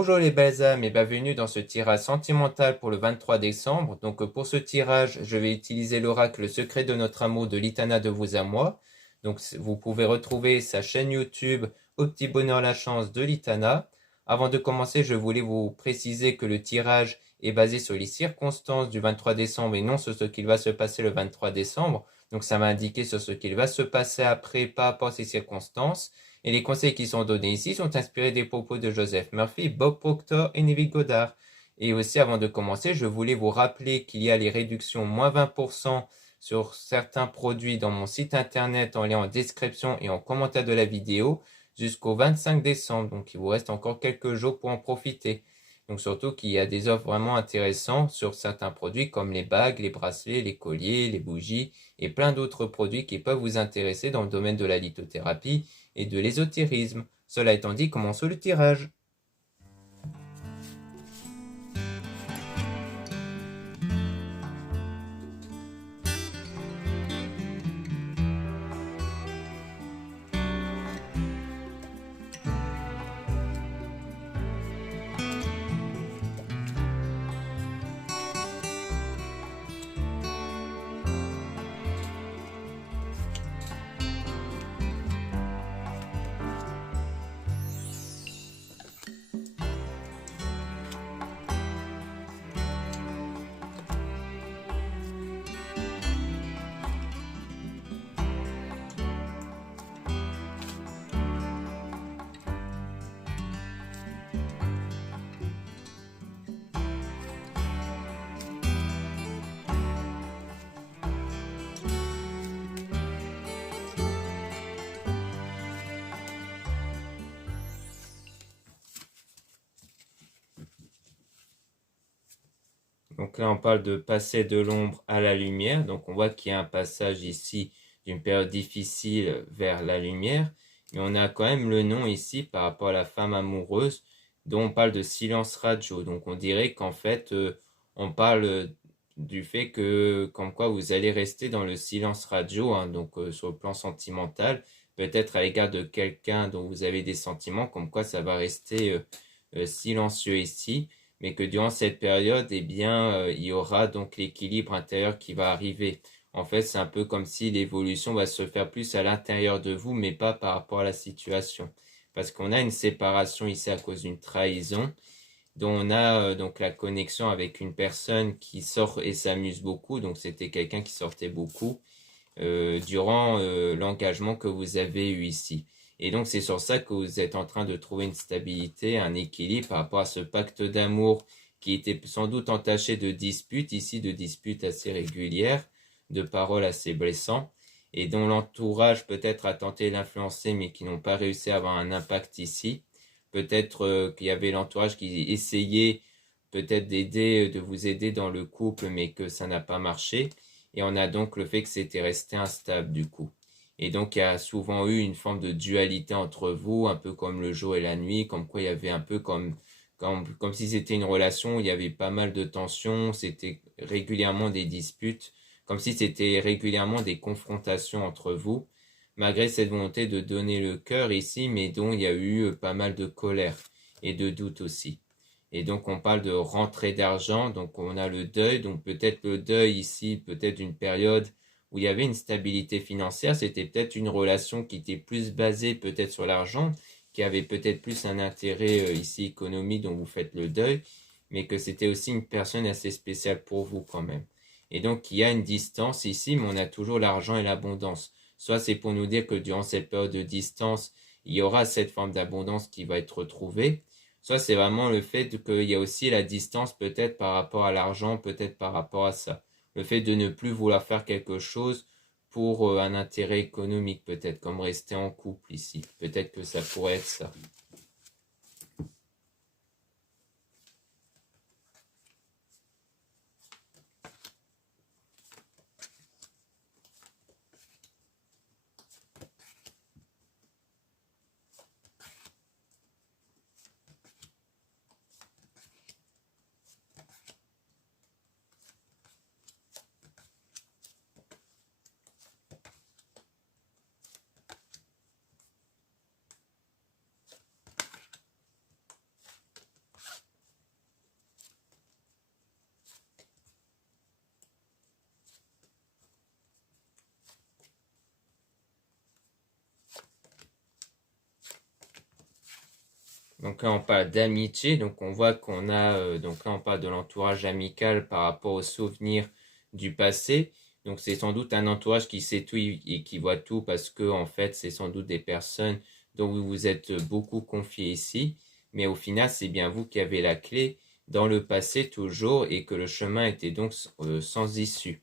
Bonjour les belles âmes et bienvenue dans ce tirage sentimental pour le 23 décembre. Donc pour ce tirage, je vais utiliser l'oracle Le secret de notre amour de Litana de vous à moi. Donc vous pouvez retrouver sa chaîne YouTube Au petit bonheur la chance de Litana. Avant de commencer, je voulais vous préciser que le tirage est basé sur les circonstances du 23 décembre et non sur ce qu'il va se passer le 23 décembre. Donc ça m'a indiqué sur ce qu'il va se passer après par rapport à ces circonstances. Et les conseils qui sont donnés ici sont inspirés des propos de Joseph Murphy, Bob Proctor et Neville Goddard. Et aussi, avant de commencer, je voulais vous rappeler qu'il y a les réductions moins 20% sur certains produits dans mon site internet en lien en description et en commentaire de la vidéo jusqu'au 25 décembre. Donc, il vous reste encore quelques jours pour en profiter. Donc, surtout qu'il y a des offres vraiment intéressantes sur certains produits comme les bagues, les bracelets, les colliers, les bougies et plein d'autres produits qui peuvent vous intéresser dans le domaine de la lithothérapie et de l'ésotérisme. Cela étant dit, commençons le tirage. Donc là, on parle de passer de l'ombre à la lumière. Donc on voit qu'il y a un passage ici d'une période difficile vers la lumière. Mais on a quand même le nom ici par rapport à la femme amoureuse dont on parle de silence radio. Donc on dirait qu'en fait, on parle du fait que, comme quoi vous allez rester dans le silence radio, hein, donc sur le plan sentimental, peut-être à l'égard de quelqu'un dont vous avez des sentiments, comme quoi ça va rester silencieux ici, mais que durant cette période, eh bien, il y aura donc l'équilibre intérieur qui va arriver. En fait, c'est un peu comme si l'évolution va se faire plus à l'intérieur de vous, mais pas par rapport à la situation. Parce qu'on a une séparation ici à cause d'une trahison, dont on a donc la connexion avec une personne qui sort et s'amuse beaucoup. Donc c'était quelqu'un qui sortait beaucoup durant l'engagement que vous avez eu ici. Et donc c'est sur ça que vous êtes en train de trouver une stabilité, un équilibre par rapport à ce pacte d'amour qui était sans doute entaché de disputes, ici de disputes assez régulières, de paroles assez blessantes, et dont l'entourage peut-être a tenté d'influencer mais qui n'ont pas réussi à avoir un impact ici. Peut-être qu'il y avait l'entourage qui essayait peut-être d'aider, de vous aider dans le couple, mais que ça n'a pas marché. Et on a donc le fait que c'était resté instable du coup. Et donc il y a souvent eu une forme de dualité entre vous, un peu comme le jour et la nuit, comme quoi il y avait un peu comme si c'était une relation où il y avait pas mal de tensions, c'était régulièrement des disputes, comme si c'était régulièrement des confrontations entre vous, malgré cette volonté de donner le cœur ici, mais dont il y a eu pas mal de colère et de doute aussi. Et donc on parle de rentrée d'argent, donc on a le deuil, donc peut-être le deuil ici, peut-être d'une période où il y avait une stabilité financière, c'était peut-être une relation qui était plus basée peut-être sur l'argent, qui avait peut-être plus un intérêt ici économique dont vous faites le deuil, mais que c'était aussi une personne assez spéciale pour vous quand même. Et donc il y a une distance ici, mais on a toujours l'argent et l'abondance. Soit c'est pour nous dire que durant cette période de distance, il y aura cette forme d'abondance qui va être retrouvée, soit c'est vraiment le fait qu'il y a aussi la distance peut-être par rapport à l'argent, peut-être par rapport à ça. Le fait de ne plus vouloir faire quelque chose pour un intérêt économique, peut-être comme rester en couple ici. Peut-être que ça pourrait être ça. Donc là, on parle d'amitié. Donc on voit qu'on a, donc là, on parle de l'entourage amical par rapport aux souvenirs du passé. Donc c'est sans doute un entourage qui sait tout et qui voit tout parce que en fait, c'est sans doute des personnes dont vous vous êtes beaucoup confié ici. Mais au final, c'est bien vous qui avez la clé dans le passé toujours et que le chemin était donc sans issue.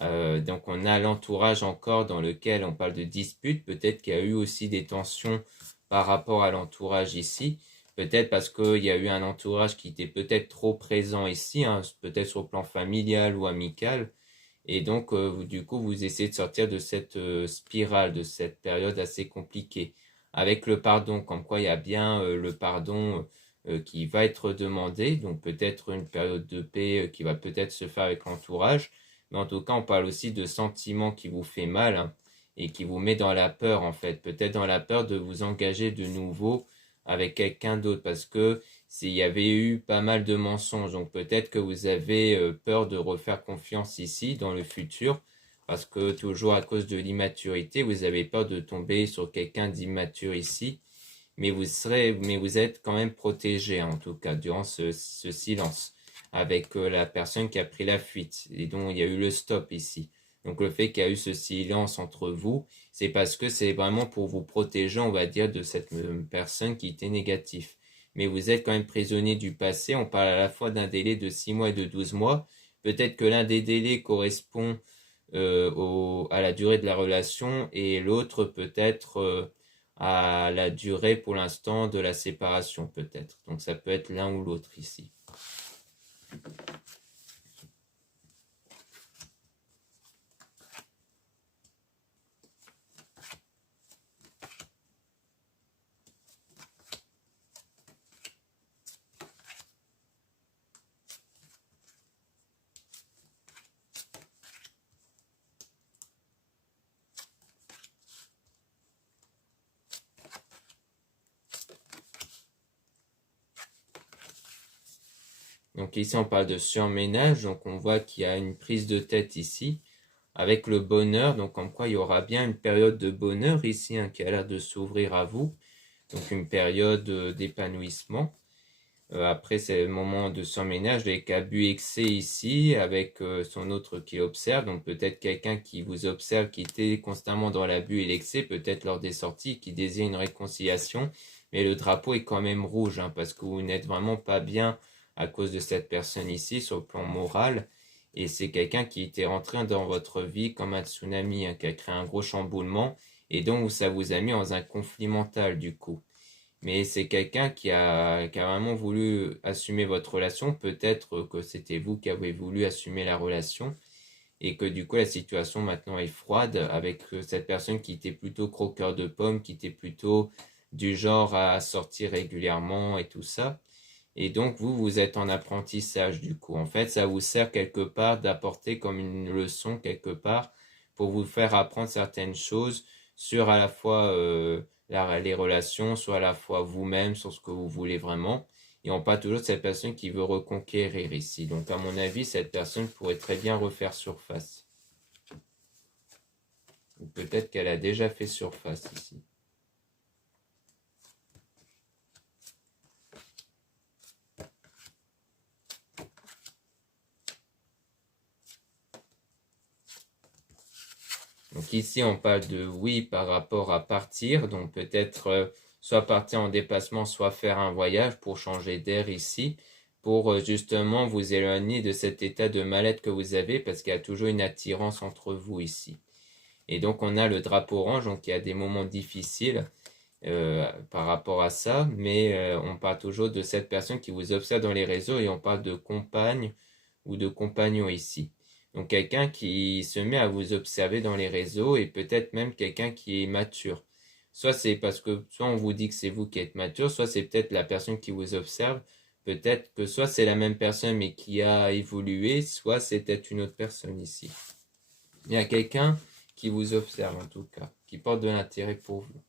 Donc on a l'entourage encore dans lequel on parle de dispute. Peut-être qu'il y a eu aussi des tensions par rapport à l'entourage ici. Peut-être parce qu'il y a eu un entourage qui était peut-être trop présent ici, hein, peut-être sur le plan familial ou amical. Et donc, du coup, vous essayez de sortir de cette spirale, de cette période assez compliquée. Avec le pardon, comme quoi il y a bien le pardon qui va être demandé. Donc peut-être une période de paix qui va peut-être se faire avec l'entourage. Mais en tout cas, on parle aussi de sentiments qui vous fait mal, hein, et qui vous met dans la peur, en fait. Peut-être dans la peur de vous engager de nouveau avec quelqu'un d'autre. Parce que s'il y avait eu pas mal de mensonges, donc peut-être que vous avez peur de refaire confiance ici dans le futur, parce que toujours à cause de l'immaturité, vous avez peur de tomber sur quelqu'un d'immature ici, mais vous êtes quand même protégé, hein, en tout cas durant ce silence, avec la personne qui a pris la fuite et dont il y a eu le stop ici. Donc le fait qu'il y a eu ce silence entre vous, c'est parce que c'est vraiment pour vous protéger, on va dire, de cette personne qui était négative. Mais vous êtes quand même prisonnier du passé. On parle à la fois d'un délai de 6 mois et de 12 mois. Peut-être que l'un des délais correspond à la durée de la relation et l'autre peut-être à la durée pour l'instant de la séparation peut-être. Donc ça peut être l'un ou l'autre ici. Donc ici on parle de surménage, donc on voit qu'il y a une prise de tête ici avec le bonheur, donc comme quoi il y aura bien une période de bonheur ici, hein, qui a l'air de s'ouvrir à vous, donc une période d'épanouissement. Après, c'est le moment de surménage avec abus excès ici, avec son autre qui observe. Donc peut-être quelqu'un qui vous observe, qui était constamment dans l'abus et l'excès, peut-être lors des sorties, qui désire une réconciliation. Mais le drapeau est quand même rouge, hein, parce que vous n'êtes vraiment pas bien à cause de cette personne ici, sur le plan moral. Et c'est quelqu'un qui était rentré dans votre vie comme un tsunami, hein, qui a créé un gros chamboulement, et donc ça vous a mis dans un conflit mental du coup. Mais c'est quelqu'un qui a vraiment voulu assumer votre relation. Peut-être que c'était vous qui avez voulu assumer la relation et que du coup la situation maintenant est froide avec cette personne qui était plutôt croqueur de pommes, qui était plutôt du genre à sortir régulièrement et tout ça. Et donc vous, vous êtes en apprentissage du coup. En fait, ça vous sert quelque part d'apporter comme une leçon quelque part pour vous faire apprendre certaines choses sur à la fois les relations, sur à la fois vous-même, sur ce que vous voulez vraiment. Et on parle toujours de cette personne qui veut reconquérir ici. Donc à mon avis, cette personne pourrait très bien refaire surface. Ou peut-être qu'elle a déjà fait surface ici. Donc ici, on parle de oui par rapport à partir. Donc peut-être soit partir en déplacement, soit faire un voyage pour changer d'air ici, pour justement vous éloigner de cet état de mal-être que vous avez, parce qu'il y a toujours une attirance entre vous ici. Et donc on a le drapeau orange, donc il y a des moments difficiles par rapport à ça, mais on parle toujours de cette personne qui vous observe dans les réseaux et on parle de compagne ou de compagnon ici. Donc quelqu'un qui se met à vous observer dans les réseaux et peut-être même quelqu'un qui est mature. Soit c'est parce que soit on vous dit que c'est vous qui êtes mature, soit c'est peut-être la personne qui vous observe. Peut-être que soit c'est la même personne mais qui a évolué, soit c'est peut-être une autre personne ici. Il y a quelqu'un qui vous observe en tout cas, qui porte de l'intérêt pour vous.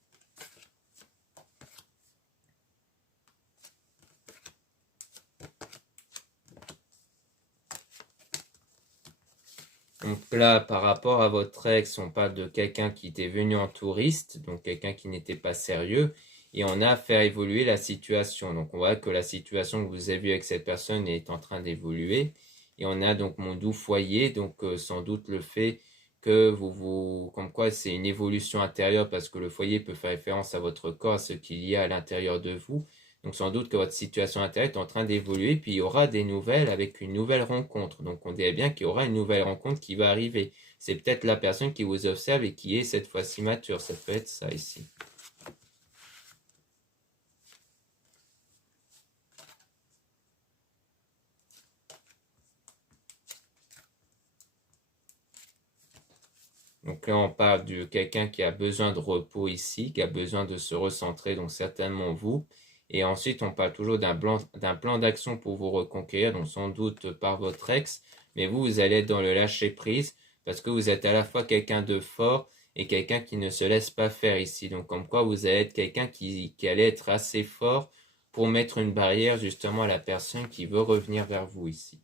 Donc là, par rapport à votre ex, on parle de quelqu'un qui était venu en touriste, donc quelqu'un qui n'était pas sérieux. et on a à faire évoluer la situation. Donc on voit que la situation que vous avez vue avec cette personne est en train d'évoluer. Et on a donc mon doux foyer, donc sans doute le fait que comme quoi c'est une évolution intérieure parce que le foyer peut faire référence à votre corps, à ce qu'il y a à l'intérieur de vous. Donc sans doute que votre situation intérieure est en train d'évoluer, puis il y aura des nouvelles avec une nouvelle rencontre. Donc on dirait bien qu'il y aura une nouvelle rencontre qui va arriver. C'est peut-être la personne qui vous observe et qui est cette fois-ci mature. Ça peut être ça ici. Donc là, on parle de quelqu'un qui a besoin de repos ici, qui a besoin de se recentrer, donc certainement vous. Et ensuite, on parle toujours d'un plan d'action pour vous reconquérir, donc sans doute par votre ex. Mais vous allez être dans le lâcher-prise parce que vous êtes à la fois quelqu'un de fort et quelqu'un qui ne se laisse pas faire ici. Donc comme quoi, vous allez être quelqu'un qui allait être assez fort pour mettre une barrière justement à la personne qui veut revenir vers vous ici.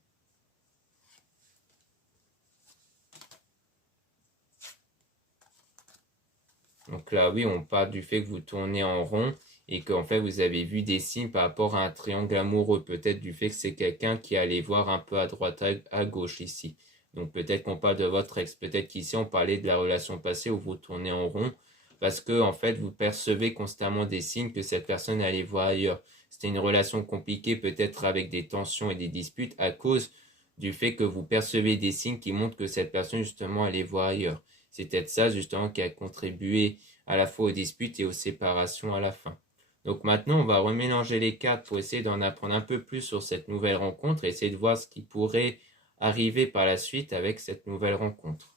Donc là, oui, on parle du fait que vous tournez en rond et qu'en fait, vous avez vu des signes par rapport à un triangle amoureux. Peut-être du fait que c'est quelqu'un qui allait voir un peu à droite, à gauche ici. Donc peut-être qu'on parle de votre ex. Peut-être qu'ici, on parlait de la relation passée où vous tournez en rond parce que, en fait, vous percevez constamment des signes que cette personne allait voir ailleurs. C'était une relation compliquée, peut-être avec des tensions et des disputes à cause du fait que vous percevez des signes qui montrent que cette personne, justement, allait voir ailleurs. C'est peut-être ça justement qui a contribué à la fois aux disputes et aux séparations à la fin. Donc maintenant, on va remélanger les cartes pour essayer d'en apprendre un peu plus sur cette nouvelle rencontre et essayer de voir ce qui pourrait arriver par la suite avec cette nouvelle rencontre.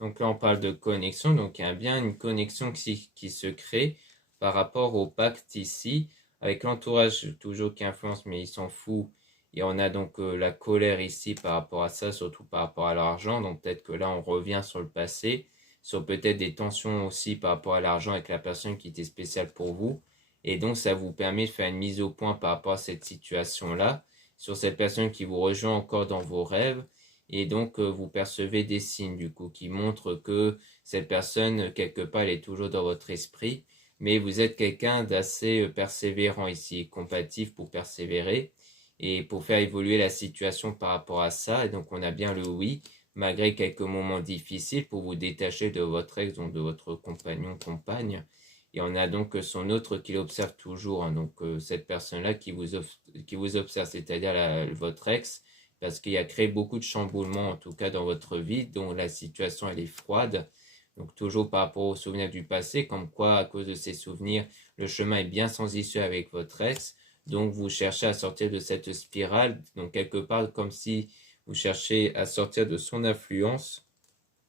Donc là, on parle de connexion. Donc il y a bien une connexion qui se crée par rapport au pacte ici, avec l'entourage toujours qui influence, mais il s'en fout. Et on a donc la colère ici par rapport à ça, surtout par rapport à l'argent. Donc peut-être que là, on revient sur le passé, sur peut-être des tensions aussi par rapport à l'argent avec la personne qui était spéciale pour vous. Et donc ça vous permet de faire une mise au point par rapport à cette situation-là, sur cette personne qui vous rejoint encore dans vos rêves et donc vous percevez des signes du coup qui montrent que cette personne quelque part elle est toujours dans votre esprit, mais vous êtes quelqu'un d'assez persévérant ici, compatif pour persévérer et pour faire évoluer la situation par rapport à ça. Et donc on a bien le oui, malgré quelques moments difficiles pour vous détacher de votre ex, donc de votre compagnon, compagne. Et on a donc son autre qui l'observe toujours, hein, donc cette personne-là qui vous observe, c'est-à-dire votre ex, parce qu'il a créé beaucoup de chamboulements, en tout cas dans votre vie, dont la situation elle est froide. Donc toujours par rapport aux souvenirs du passé, comme quoi à cause de ces souvenirs, le chemin est bien sans issue avec votre ex. Donc vous cherchez à sortir de cette spirale, donc quelque part comme si vous cherchez à sortir de son influence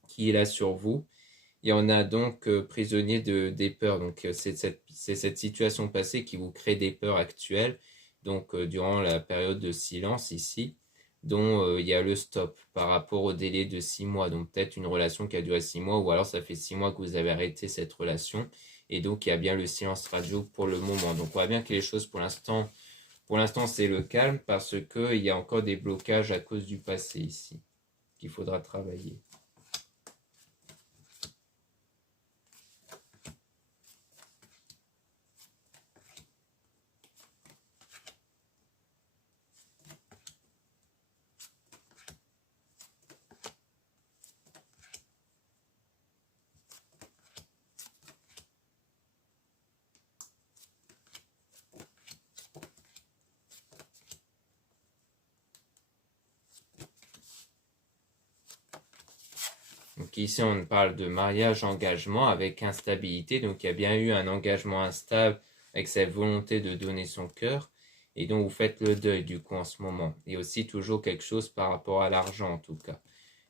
qui est là sur vous. Et on a donc prisonnier des peurs. Donc c'est cette situation passée qui vous crée des peurs actuelles. Donc durant la période de silence ici, dont il y a le stop par rapport au délai de 6 mois. Donc peut-être une relation qui a duré 6 mois ou alors ça fait 6 mois que vous avez arrêté cette relation. Et donc il y a bien le silence radio pour le moment. Donc on voit bien que les choses pour l'instant c'est le calme parce qu'il y a encore des blocages à cause du passé ici qu'il faudra travailler. ici, on parle de mariage, engagement avec instabilité. Donc, il y a bien eu un engagement instable avec cette volonté de donner son cœur. Et donc, vous faites le deuil, du coup, en ce moment. Et aussi, toujours quelque chose par rapport à l'argent, en tout cas.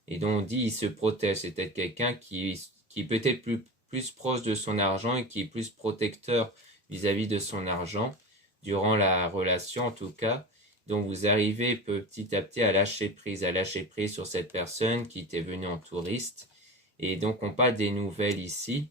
Et donc, on dit, il se protège. C'est peut-être quelqu'un qui est peut-être plus proche de son argent et qui est plus protecteur vis-à-vis de son argent durant la relation, en tout cas. Donc, vous arrivez petit à petit à lâcher prise sur cette personne qui était venue en touriste. Et donc, on parle des nouvelles ici.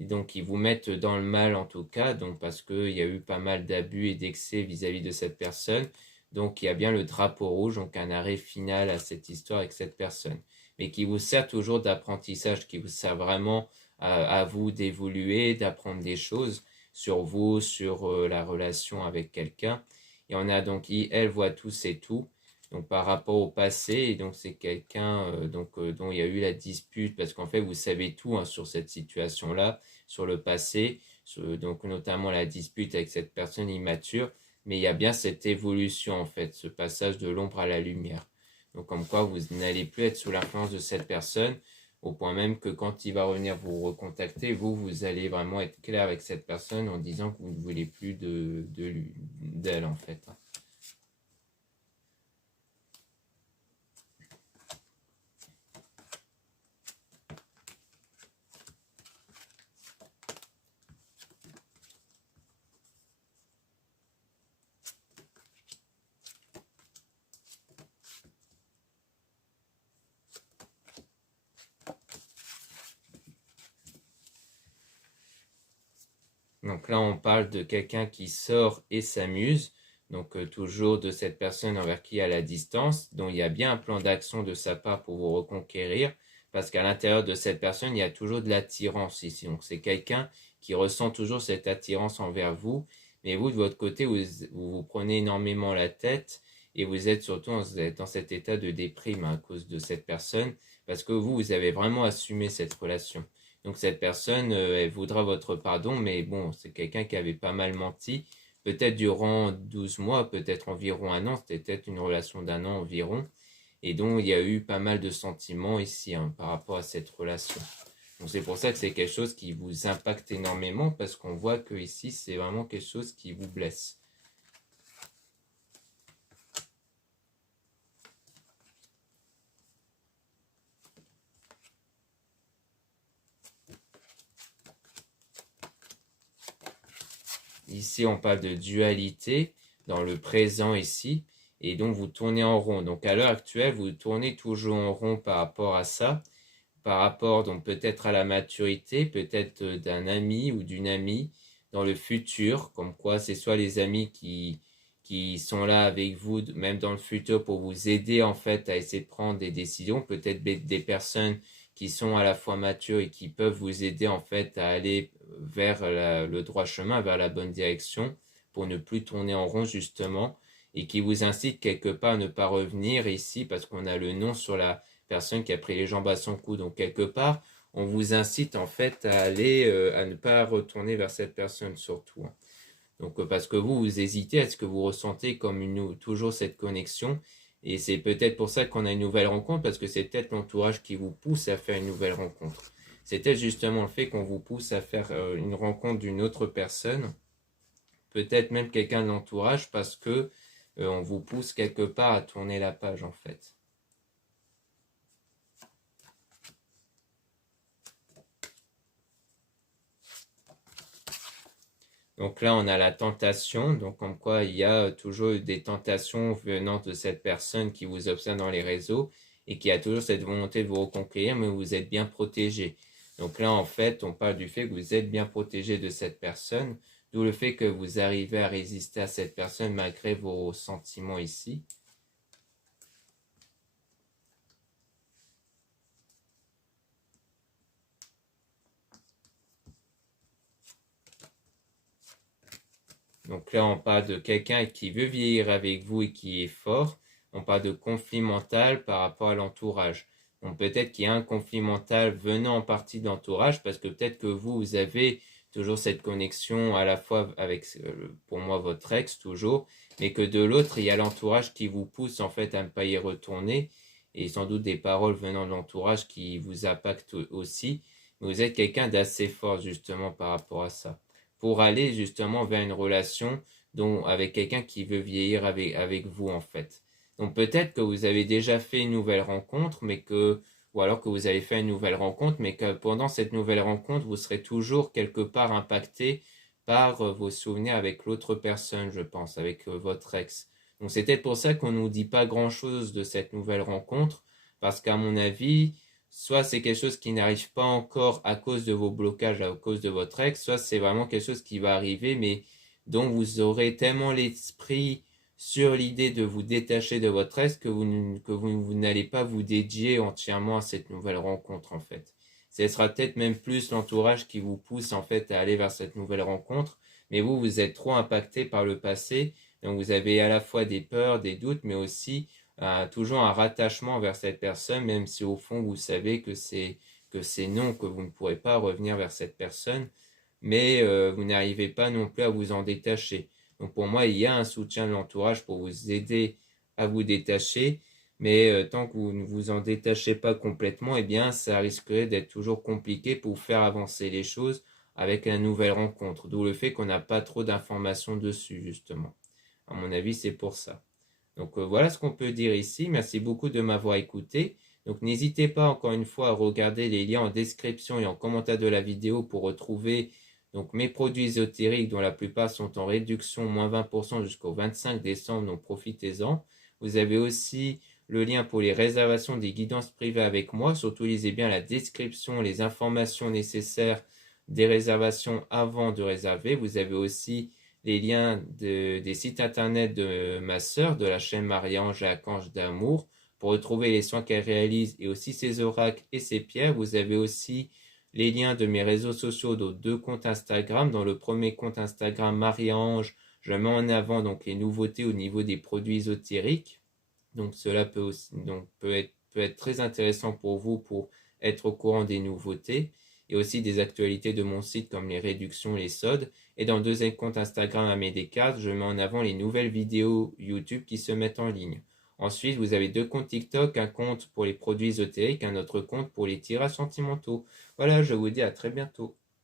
Et donc, ils vous mettent dans le mal, en tout cas, donc parce qu'il y a eu pas mal d'abus et d'excès vis-à-vis de cette personne. Donc, il y a bien le drapeau rouge, donc un arrêt final à cette histoire avec cette personne. Mais qui vous sert toujours d'apprentissage, qui vous sert vraiment à vous d'évoluer, d'apprendre des choses sur vous, sur la relation avec quelqu'un. Et on a donc, elle voit tout, c'est tout. Donc par rapport au passé, et donc c'est quelqu'un dont il y a eu la dispute, parce qu'en fait vous savez tout hein, sur cette situation-là, sur le passé, donc notamment la dispute avec cette personne immature, mais il y a bien cette évolution en fait, ce passage de l'ombre à la lumière. Donc comme quoi vous n'allez plus être sous l'influence de cette personne, au point même que quand il va revenir vous recontacter, vous allez vraiment être clair avec cette personne en disant que vous ne voulez plus d'elle en fait. Donc là, on parle de quelqu'un qui sort et s'amuse. Donc toujours de cette personne envers qui il y a la distance, dont il y a bien un plan d'action de sa part pour vous reconquérir, parce qu'à l'intérieur de cette personne, il y a toujours de l'attirance ici. Donc c'est quelqu'un qui ressent toujours cette attirance envers vous, mais vous, de votre côté, vous prenez énormément la tête et vous êtes surtout dans cet état de déprime à cause de cette personne, parce que vous avez vraiment assumé cette relation. Donc cette personne, elle voudra votre pardon, mais bon, c'est quelqu'un qui avait pas mal menti, peut-être durant 12 mois, peut-être environ un an, c'était peut-être une relation d'un an environ, et donc il y a eu pas mal de sentiments ici hein, par rapport à cette relation. Donc c'est pour ça que c'est quelque chose qui vous impacte énormément, parce qu'on voit que ici c'est vraiment quelque chose qui vous blesse. Ici, on parle de dualité dans le présent ici, et donc vous tournez en rond. Donc à l'heure actuelle, vous tournez toujours en rond par rapport à ça, par rapport donc peut-être à la maturité, peut-être d'un ami ou d'une amie dans le futur, comme quoi c'est soit les amis qui sont là avec vous, même dans le futur, pour vous aider en fait à essayer de prendre des décisions, peut-être des personnes qui sont à la fois matures et qui peuvent vous aider en fait à aller vers le droit chemin, vers la bonne direction, pour ne plus tourner en rond justement, et qui vous incite quelque part à ne pas revenir ici, parce qu'on a le nom sur la personne qui a pris les jambes à son cou. Donc quelque part, on vous incite en fait à aller, à ne pas retourner vers cette personne surtout. Donc parce que vous hésitez à ce que vous ressentez comme toujours cette connexion. Et c'est peut-être pour ça qu'on a une nouvelle rencontre, parce que c'est peut-être l'entourage qui vous pousse à faire une nouvelle rencontre. C'est peut-être justement le fait qu'on vous pousse à faire une rencontre d'une autre personne, peut-être même quelqu'un de l'entourage, parce que on vous pousse quelque part à tourner la page en fait. Donc là, on a la tentation, donc comme quoi il y a toujours des tentations venant de cette personne qui vous observe dans les réseaux et qui a toujours cette volonté de vous reconquérir, mais vous êtes bien protégé. Donc là, en fait, on parle du fait que vous êtes bien protégé de cette personne, d'où le fait que vous arrivez à résister à cette personne malgré vos sentiments ici. Donc là, on parle de quelqu'un qui veut vieillir avec vous et qui est fort. On parle de conflit mental par rapport à l'entourage. Donc peut-être qu'il y a un conflit mental venant en partie de l'entourage, parce que peut-être que vous avez toujours cette connexion à la fois avec, pour moi, votre ex toujours, mais que de l'autre, il y a l'entourage qui vous pousse en fait à ne pas y retourner. et sans doute des paroles venant de l'entourage qui vous impactent aussi. Mais vous êtes quelqu'un d'assez fort justement par rapport à ça. Pour aller justement vers une relation avec quelqu'un qui veut vieillir avec vous en fait. Donc peut-être que vous avez déjà fait une nouvelle rencontre, ou alors que vous avez fait une nouvelle rencontre, mais que pendant cette nouvelle rencontre, vous serez toujours quelque part impacté par vos souvenirs avec l'autre personne, je pense, avec votre ex. Donc c'est peut-être pour ça qu'on ne nous dit pas grand-chose de cette nouvelle rencontre, parce qu'à mon avis, soit c'est quelque chose qui n'arrive pas encore à cause de vos blocages, à cause de votre ex, soit c'est vraiment quelque chose qui va arriver, mais dont vous aurez tellement l'esprit sur l'idée de vous détacher de votre ex que vous n'allez pas vous dédier entièrement à cette nouvelle rencontre en fait. Ce sera peut-être même plus l'entourage qui vous pousse en fait à aller vers cette nouvelle rencontre, mais vous êtes trop impacté par le passé, donc vous avez à la fois des peurs, des doutes, mais aussi toujours un rattachement vers cette personne, même si au fond vous savez que c'est non, que vous ne pourrez pas revenir vers cette personne, mais vous n'arrivez pas non plus à vous en détacher. Donc pour moi, il y a un soutien de l'entourage pour vous aider à vous détacher, mais tant que vous ne vous en détachez pas complètement, eh bien ça risquerait d'être toujours compliqué pour faire avancer les choses avec la nouvelle rencontre. D'où le fait qu'on n'a pas trop d'informations dessus, justement. À mon avis, c'est pour ça. Donc voilà ce qu'on peut dire ici. Merci beaucoup de m'avoir écouté. Donc n'hésitez pas encore une fois à regarder les liens en description et en commentaire de la vidéo pour retrouver donc mes produits ésotériques dont la plupart sont en réduction moins 20% jusqu'au 25 décembre, donc profitez-en. Vous avez aussi le lien pour les réservations des guidances privées avec moi. Surtout lisez bien la description, les informations nécessaires des réservations avant de réserver. Vous avez aussi les liens des sites internet de ma sœur, de la chaîne Marie-Ange et Archange d'Amour, pour retrouver les soins qu'elle réalise et aussi ses oracles et ses pierres. Vous avez aussi les liens de mes réseaux sociaux, de 2 comptes Instagram. Dans le premier compte Instagram Marie-Ange, je mets en avant donc les nouveautés au niveau des produits ésotériques. Donc cela peut être très intéressant pour vous pour être au courant des nouveautés et aussi des actualités de mon site comme les réductions, les soldes. Et dans le deuxième compte Instagram Amédée Descartes, je mets en avant les nouvelles vidéos YouTube qui se mettent en ligne. Ensuite, vous avez 2 comptes TikTok, un compte pour les produits ésotériques, un autre compte pour les tirages sentimentaux. Voilà, je vous dis à très bientôt.